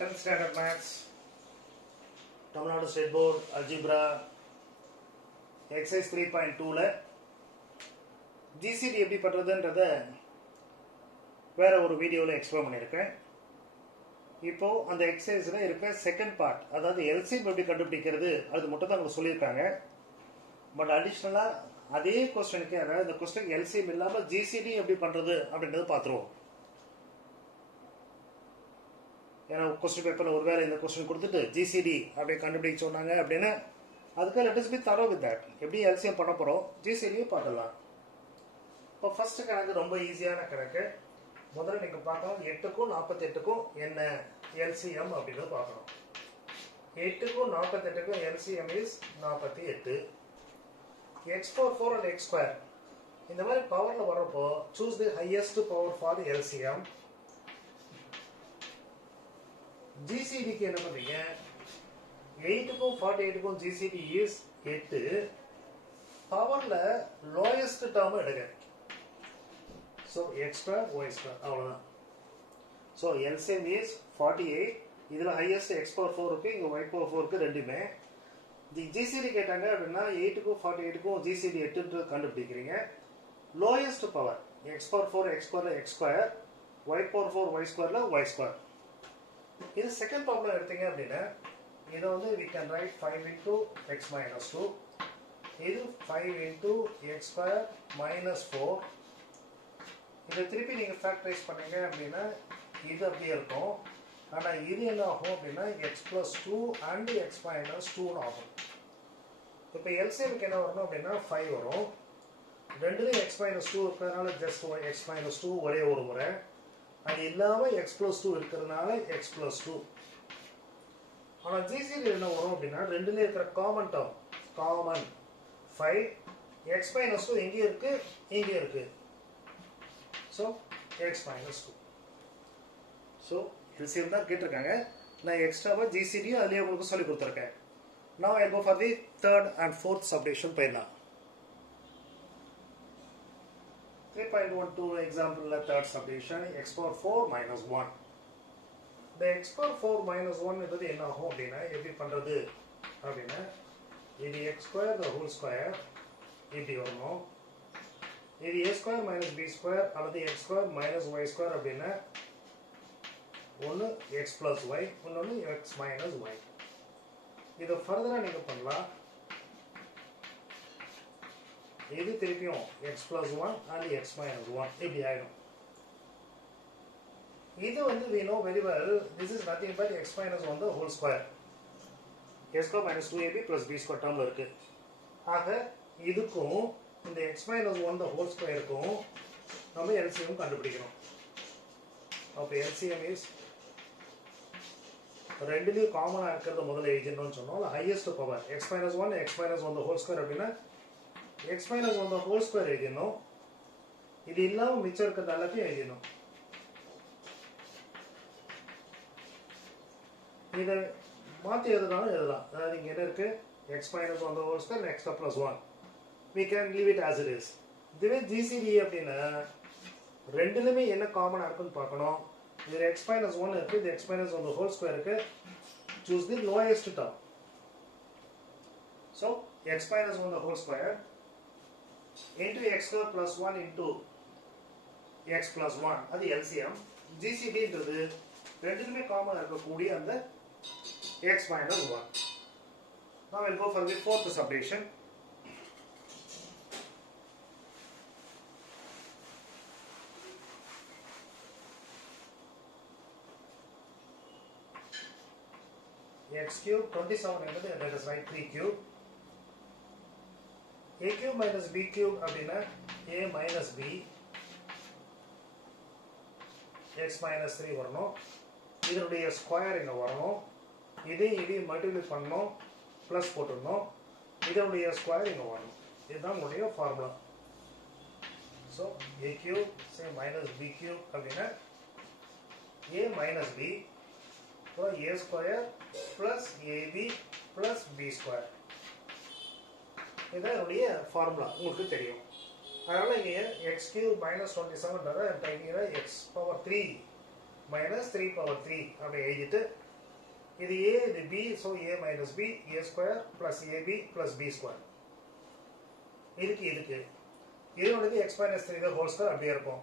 10th standard maths, Tamil Nadu State Board, Algebra, exercise 3.2ல GCD எப்படி பண்றதுன்றத வேற ஒரு வீடியோவில் எக்ஸ்பிளைன் பண்ணியிருக்கேன். இப்போ அந்த எக்ஸசைஸில் இருக்க செகண்ட் பார்ட், அதாவது எல்சிஎம் எப்படி கண்டுபிடிக்கிறது அது மட்டும் தான் அவங்க சொல்லியிருக்காங்க. பட் அடிஷ்னலாக அதே கொஸ்டினுக்கு, அதாவது இந்த கொஸ்டின் எல்சிஎம் இல்லாமல் ஜிசிடி எப்படி பண்ணுறது அப்படின்றது பார்த்துருவோம். ஏன்னா கொஸ்டின் பேப்பரில் ஒருவேளை இந்த கொஸ்டின் கொடுத்துட்டு ஜிசிடி அப்படி கண்டுபிடிக்க சொன்னாங்க அப்படின்னு, அதுக்கு லெட் அஸ் பி தரோ வித் தட். எப்படி எல்சிஎம் பண்ண போகிறோம், ஜிசிடியும் பார்த்துடலாம். இப்போ ஃபர்ஸ்ட் கணக்கு ரொம்ப ஈஸியான கணக்கு. முதல்ல நீங்கள் பார்க்கணும் 8க்கும் 48க்கும் என்ன எல்சிஎம் அப்படின்னு பார்க்கணும். 8க்கும் 48க்கும் LCM is 48. x power 4 and x square இந்த மாதிரி பவர்ல வரப்போ choose the highest power for the LCM. GCD க்கு என்ன பண்றீங்க, 8க்கும் 48க்கும் GCD is 8. பவர்ல lowest term எடுங்க. So x square y square அவ்வளவுதான். So LCM is 48. இதுல highest x power 4 இருக்கு, இங்க y power 4 இருக்கு ரெண்டுமே. தி ஜிசிடி கேட்டாங்க அப்படின்னா 8க்கும் 48க்கும் ஜிசிடி 8 கண்டுபிடிக்கிறீங்க. Lowest power x power 4 x ஸ்கொயர்ல x square, y power 4 y ஸ்கொயர்ல y ஸ்கொயர். இது செகண்ட் ப்ராப்ளம் எடுத்தீங்க அப்படின்னா இதை வந்து we can write 5 into x minus 2. இது 5 into x square minus 4. இதை திருப்பி நீங்க ஃபேக்டரைஸ் பண்ணீங்க அப்படின்னா இது அப்படியே இருக்கும். ஆனால் இது என்ன ஆகும் அப்படின்னா x plus 2 and x minus 2 ஆகும். இப்போ எல்சிஎம்க்கு என்ன வரணும் அப்படின்னா 5 வரும். ரெண்டுலேயும் x minus 2 இருக்கிறதுனால ஜஸ்ட் x minus 2 ஒரே ஒரு முறை. அது இல்லாமல் x plus 2 இருக்கிறதுனால x plus 2. ஆனால் ஜிசிடி என்ன வரும் அப்படின்னா ரெண்டுலேயும் இருக்கிற common term common 5. x minus 2 எங்கே இருக்கு, இங்கே இருக்கு. So x minus 2. So LCM தான் கேட்டிருக்காங்க. நான் எக்ஸ்ட்ராவா ஜிசிடியும் அதுலேயே உங்களுக்கு சொல்லி கொடுத்துருக்கேன். Now I go for the third and fourth subdivision போயிடலாம். 3.12 example third subdivision x power 4 minus 1. இந்த x power 4 minus 1 என்பது என்ன ஆகும் அப்படின்னா எப்படி பண்றது அப்படின்னா இது x square the whole square இப்படி வரணும். இது a square minus b square அல்லது x square minus y square அப்படின்னா ஒன்று x plus y, இன்னொன்று x minus y. இதை ஃபர்தராக நீங்கள் பண்ணலாம். இது திருப்பியும் x plus 1 and x minus 1 இப்படி ஆகிடும். இது வந்து we know very well this is nothing but x minus 1 the whole square. a square minus 2ab plus b square டேர்மில் இருக்கு. ஆக இதுக்கும் இந்த x minus 1 the whole squareக்கும் நம்ம எல்சிஎம் கண்டுபிடிக்கணும். அப்போ எல்சிஎம் இஸ் ரெண்டுலேயும் காமனாக இருக்கிறது முதல்ல எழுதிடணும்னு சொன்னோம். Highest power x minus 1 x minus 1 the whole square அப்படின்னா x minus 1 the whole square எழுதிடணும். இது இல்லாமல் மிச்சம் இருக்கிறது எல்லாத்தையும் எழுதிடணும். இதை மாற்றி எழுதுனாலும் எழுதலாம். அதாவது இங்கே என்ன இருக்கு, x minus 1 the whole square x plus 1. we can leave it as it is. இதுவே ஜிசிடி அப்படின்னா ரெண்டுலையுமே என்ன காமனாக இருக்குன்னு பார்க்கணும். இது x minus 1 இருக்கு, இது x minus 1 the whole square இருக்கு. choose the lowest term. So x minus 1 the whole square into x square plus 1 into x plus 1 அது LCM. GCD ன்றது ரெண்டுமே காமனா இருக்கக்கூடிய அந்த x minus 1. Now we'll go for the fourth subdivision. x cube 27 என்பது let us write 3 cube. a cube minus b cube அப்படின்னா a minus b x minus 3 வரணும். இதனுடைய ஸ்கொயர் இங்க வரணும். இதையும் மல்டிப்ளை பண்ணணும், பிளஸ் போட்டுடணும். இதனுடைய ஸ்கொயர் இங்க வரணும். இதுதான் உங்களுடைய formula. So a cube say minus b cube அப்படின்னா a minus b a square plus ab plus b square. இதுதான் என்னுடைய ஃபார்முலா, உங்களுக்கு தெரியும். அதனால இங்கே x cube minus 27 x power 3 minus 3 power 3 அப்படி எழுதிட்டு இது a இது b so a minus b a square plus ab plus b square இதுக்கு இதனோடது x minus 3 the whole square அப்படியே இருக்கும்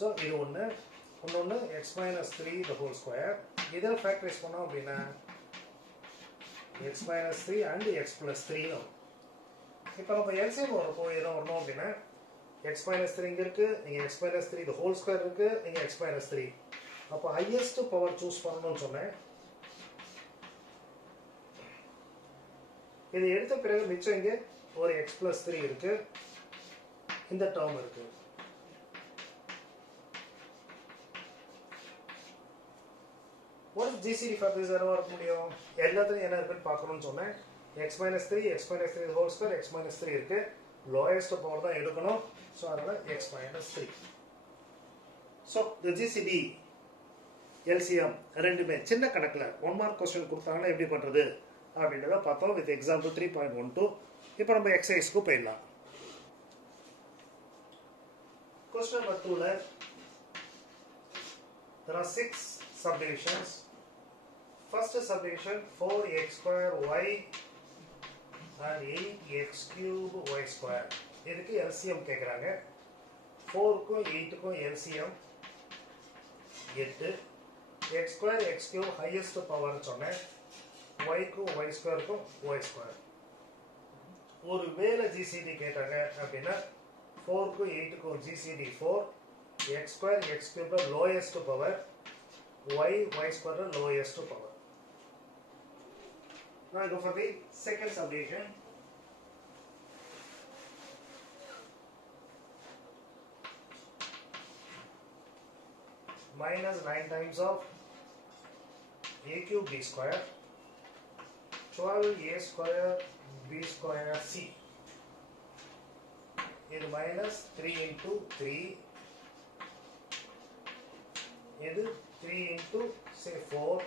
so இது ஒன்னு x minus 3 the whole square இதை ஃபேக்டரைஸ் பண்ணோம் அப்படின்னா x minus 3 and x plus 3 தான் இப்போ நம்ம LCM வரணும் அப்படின்னா x minus 3 இங்க இருக்கு இங்க x minus 3 the whole square இருக்கு இங்க x minus 3 அப்போ highest power choose பண்ணணும்னு சொன்னேன் இது எடுத்த பிறகு மிச்சம் இங்க ஒரு x plus 3 இருக்கு இந்த டேர்ம் இருக்கு what is GCD factors என்னவா இருக்க முடியும் எல்லாத்துலயும் என்ன இருக்குன்னு பார்க்கணும்னு சொன்னேன் x minus 3 the whole square x minus 3 இருக்கு lowest power தான் எடுக்கணும் so அதனால x minus 3 so the GCD LCM ரெண்டுமே சின்ன கணக்குல 1 mark question கொடுத்தாங்கன்னா எப்படி பண்றது அப்படின்றத பார்த்தோம் with example 3.12 இப்போ நம்ம எக்ஸசைஸ்க்கு போயிடலாம் question number 2ல there are 6 subdivisions first subdivision 4x square y and 8x cube y square இதுக்கு LCM கேக்குறாங்க 4 க்கும் 8 க்கும் LCM 8 x square x cube highest power சொன்னேன் y க்கும் y square க்கும் y square ஒரு வேளை GCD கேட்டாங்க அப்படின்னா 4 க்கும் 8 க்கும் GCD 4 x square x cube lowest power y square lowest power now I go for the second subdivision minus 9 times of a cube b square 12 a square b square c இது minus 3 into 3 இது 3 into say 4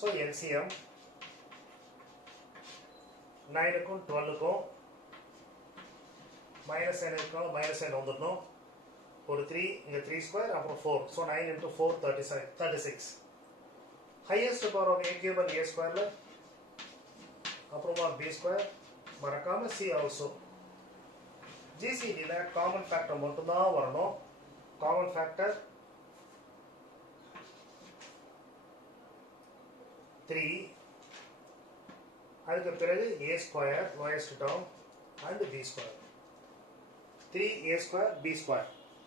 so LCM 9 க்கும் 12 க்கும் minus n இருக்கணும் minus n வந்துடணும் ஒரு 3 இங்க 3 square அப்புறம் 4 so 9 into 4 36 highest power of a cube and a square அப்புறமா b square மறக்காம c also GCD ல காமன் ஃபேக்டர் மட்டும் தான் வரணும் காமன் ஃபேக்டர் 3 அதுக்கு பிறகு a square lowest term and b square 3 a square b square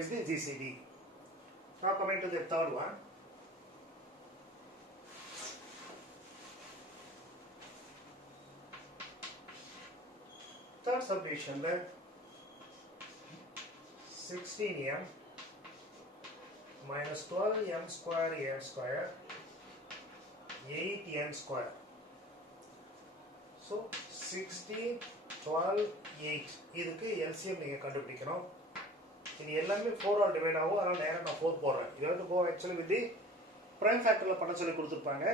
is the GCD now coming to the third one third subdivision then 16m minus 12m square n square 8n square so 16 12 8 இதுக்கு LCM நீங்க கண்டுபிடிக்கணும் இது எல்லாமே 4 all divide ஆகும் அதனால நேரா நான் 4 போடுறேன் you have to go actually with the prime factorல பண்ண சொல்லி கொடுத்திருப்பாங்க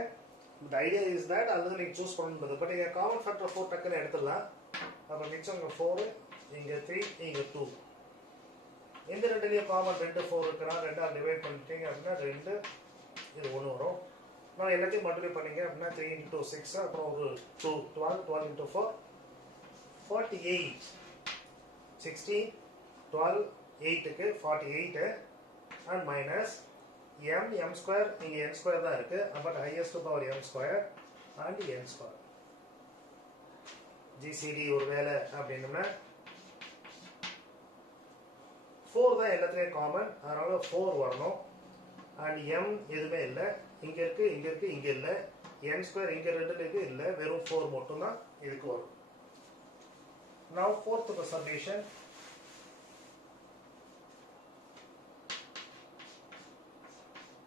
the idea is that அது நீங்க சூஸ் பண்ணனும் பட் இங்க காமன் ஃபேக்டர் 4 டக்குன்னு எடுத்துடலாம் அப்ப மிச்சம் 4 இங்க 3 இங்க 2 இந்த ரெண்டுலயும் காமன் 2 4 இருக்குனா 2 ஆல் டிவைட் பண்ணிட்டீங்க அப்படினா 2 இது 1 வரும் நான் எல்லாத்தையும் மல்டிப்ளை பண்ணீங்க அப்படினா 3 into 6 அப்புறம் ஒரு 2 12 into 4 48 16 12 8 க்கு 48 and minus m square இங்க n square தான் இருக்கு but highest power m square and n square GCD ஒரு வேளை அப்படின்னா 4 தான் எல்லாத்துலயும் காமன் அதனால 4 வரணும் and m எதுமே இல்ல இங்க இருக்கு இங்க இல்ல n square இங்க ரெண்டுல இருக்கு இல்ல வெறும் 4 மட்டும் தான் இதுக்கு வரும் now fourth subdivision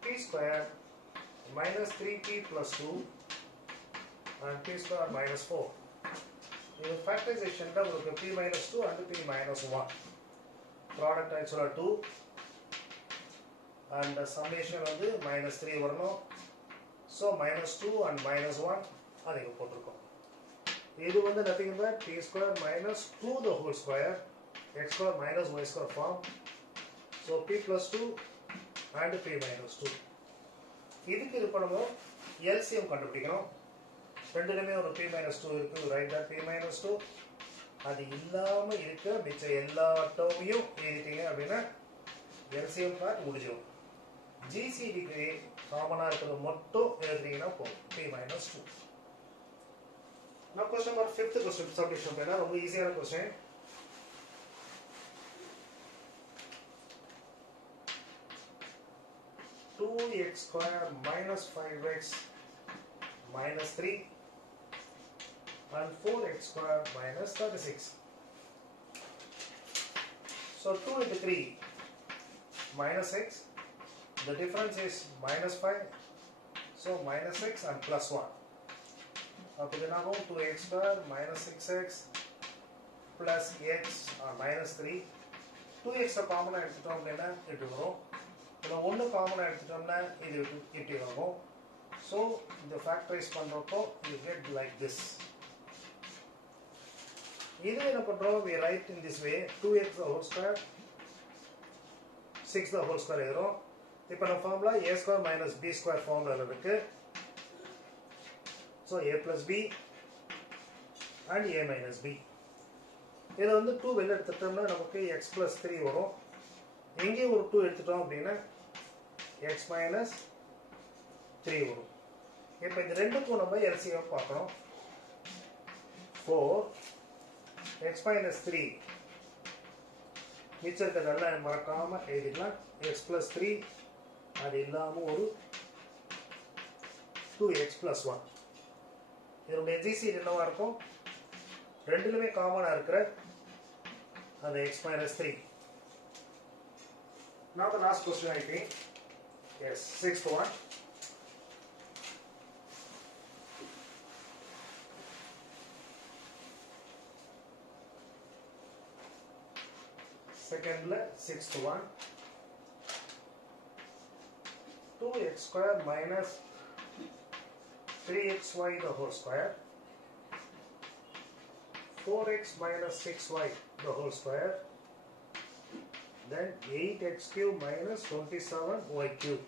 p square minus 3p plus 2 and p square minus 4 இது factorization ல உங்களுக்கு p minus 2 and p minus 1 product actually 2 and the summation வந்து minus 3 வரணும் so minus 2 and minus 1 அதை போட்டுருக்கோம் இது வந்து nothing but p square minus 2 the whole square x square minus y square form so p plus 2 and p minus 2. இதுக்கு இது பண்ணுவோம் LCM கண்டுபிடிக்கணும். ரெண்டுலயுமே ஒரு p minus 2 இருக்கு. Right that p minus 2. அது இல்லாம இருக்க மிச்ச எல்லா டேர்மையும் எழுதிட்டீங்க அப்படின்னா LCM பார்ட் முடிஞ்சிடும். GCDக்கு காமனா இருக்கிறது மட்டும் எழுதுறீங்கன்னா போதும் p minus 2. Now question number 5th question subdivision பண்ணா ரொம்ப ஈஸியான question. 2x square minus 5x minus 3 and 4x square minus 36. So 2 into 3 minus x, the difference is minus 5, so minus x and plus 1. Now 2x square minus 6x plus x or minus 3. 2x common எடுத்துட்டோம் அப்படின்னா இது வரும். இதில் 1 common எடுத்துட்டோம்னா இது இப்படி வரும். So இந்த ஃபேக்டரைஸ் பண்ணுறப்போ யூ கெட் லைக் திஸ். இது என்ன பண்ணுறோம், we write in this way 2x the whole square 6 the whole square எழுதுறோம். இப்போ நம்ம formula a square minus b square ஃபார்முலாவில் இருக்கு. So a plus b and a minus b. இதில் வந்து 2 வெளில எடுத்துட்டோம்னா நமக்கு x plus 3 வரும். எங்கே ஒரு 2 எடுத்துட்டோம் அப்படின்னா x minus 3 வரும். இப்போ இந்த ரெண்டுக்கும் நம்ம LCM பார்க்கணும். 4 x minus 3 மிச்சம் இருக்கிறதெல்லாம் மறக்காம எழுதிக்கலாம். x plus 3 அது இல்லாமல் ஒரு 2x plus 1. இதனுடைய GCD என்னவா இருக்கும், ரெண்டுலுமே காமனாக இருக்கிற அந்த x minus 3. Now the last question I think. Yes, 6th one. Second, 6th one. 2x square minus 3xy the whole square. 4x minus 6y the whole square. Then 8x cube minus 27y cube.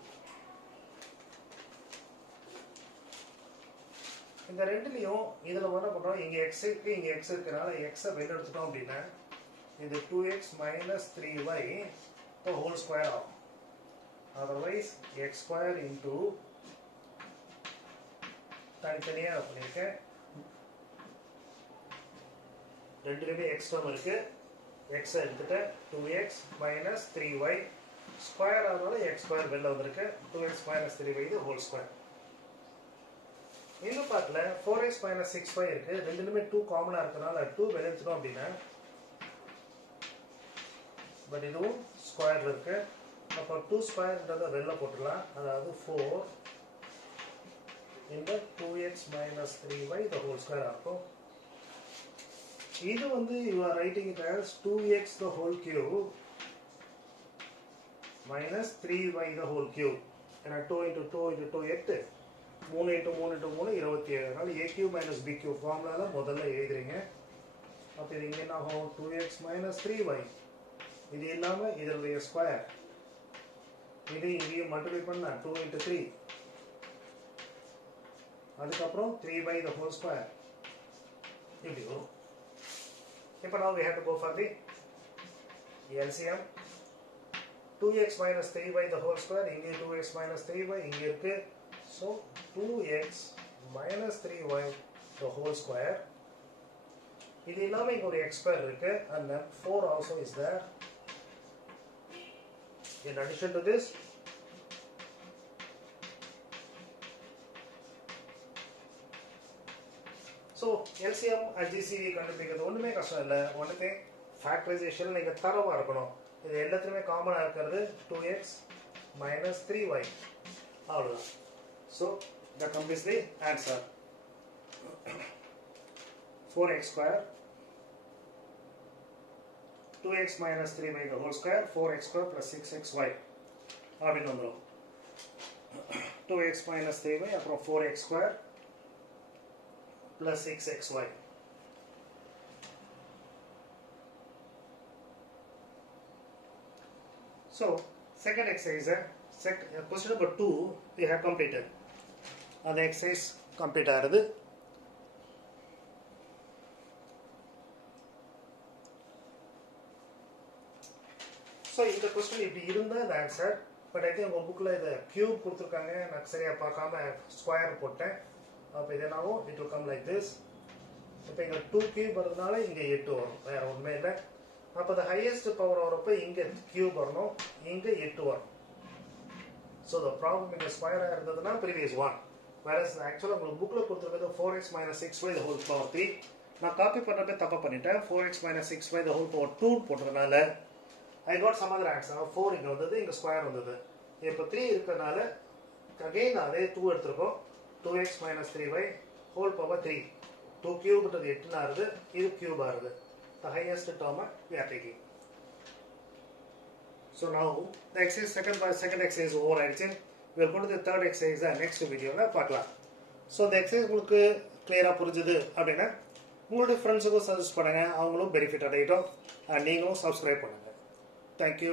இந்த ரெண்டுலயும் இதுல என்ன பண்றோம், இங்க x இருக்கு இங்க x இருக்கனால x வெளிய எடுத்துட்டோம் அப்படின்னா இது 2x minus 3y the whole square ஆகும். Otherwise x square into தனித்தனியா பண்ணிருக்கேன். ரெண்டுலயுமே x டேர்ம் இருக்கு. x எடுத்துட்டு 2x minus 3y ஸ்கொயர் ஆனால x ஸ்கொயர் வெளில வந்திருக்கு. 2x minus 3y the whole square. இந்த பார்ட்ல 4x minus 6y இருக்கு. ரெண்டுலயுமே 2 காமனா இருக்கனால 2 வெளிய எடுத்துட்டோம் அப்படின்னா பட் இதுவும் ஸ்கொயர் இருக்கு. அப்போ 2 ஸ்கொயர்ன்றதை வெளில போட்டுடலாம். அதாவது 4 இந்த 2x minus 3y the whole square ஆகும். இது வந்து you are writing it as 2x the whole cube minus 3y the whole cube. ஏன்னா 2 into 2 into 2 8, 3 into 3 into 3 27. அதனால a cube minus b cube ஃபார்முலால முதல்ல எழுதுறீங்க. அப்போ இது இங்க என்ன ஆகும், 2x minus 3y. இது இல்லாம இதனுடைய ஸ்கொயர், இது இங்கேயும் மல்டிப்ளை பண்ணா 2 into 3, அதுக்கப்புறம் 3y the whole square இப்படி வரும். இப்போ now we have to go for the LCM. 2x minus 3y the whole square, இங்கே 2x minus 3y இங்கே இருக்கு. So 2x minus 3y the whole square. இது இல்லாம இங்க ஒரு x square இருக்கு and then 4 also is there. In addition to this, so LCM and GCD கண்டுபிடிக்கிறது ஒண்ணுமே கஷ்டம் இல்லை. ஒன்றுமே ஃபேக்டரைசேஷன் நீங்க தரவா இருக்கணும். இது எல்லாத்துலயுமே காமனா இருக்கிறது 2x minus 3y அவ்வளவுதான். So that completes the answer. 4x square 2x minus 3y the whole square 4x square plus 6xy அப்படின்னு வந்துடும். 2x minus 3y அப்புறம் 4x square plus 6xy. So second exercise Question number 2 we have completed. அந்த exercise complete ஆகுது. So இந்த question இப்படி இருந்தா the answer, but I think உங்க bookல இத cube கொடுத்திருக்காங்க, நான் சரியா பார்க்காம ஸ்கொயர் போட்டேன். அப்ப இது என்னாகும், it will come like this. இப்போ இங்க 2 cube வரதுனால இங்க 8 வரும், வேற ஒண்ணுமே இல்ல. அப்ப the highest power வரப்ப இங்க cube வரணும், இங்க 8 வரும். So the problem இங்க ஸ்கொயரா இருந்ததுன்னா previous one, whereas actually உங்களுக்கு bookல கொடுத்திருக்கிறது 4x minus 6y the whole power 3. நான் காப்பி பண்ணப்ப தப்பா பண்ணிட்டேன், 4x minus 6y the whole power 2 போட்டதனால I got some other answer. 4 இங்க வந்தது, இங்க ஸ்கொயர் வந்தது. இப்போ 3 இருக்கனால again அதே 2 எடுத்துறோம். 2x minus 3y whole power 3. 2 cube ன்றது 8 ஆறுது, இது cube ஆறுது. The highest term we are taking. So now the exercise second exercise over ஆயிடுச்சு. We will go to the third exercise next videoல பார்க்கலாம். So the exercise உங்களுக்கு clear-ஆ புரிஞ்சது அப்படினா உங்களுடைய ஃப்ரெண்ட்ஸுக்கு சஜஸ்ட் பண்ணுங்க, அவங்களும் பெனிஃபிட் அடையட்டும். நீங்களும் சப்ஸ்கிரைப் பண்ணுங்க. Thank you.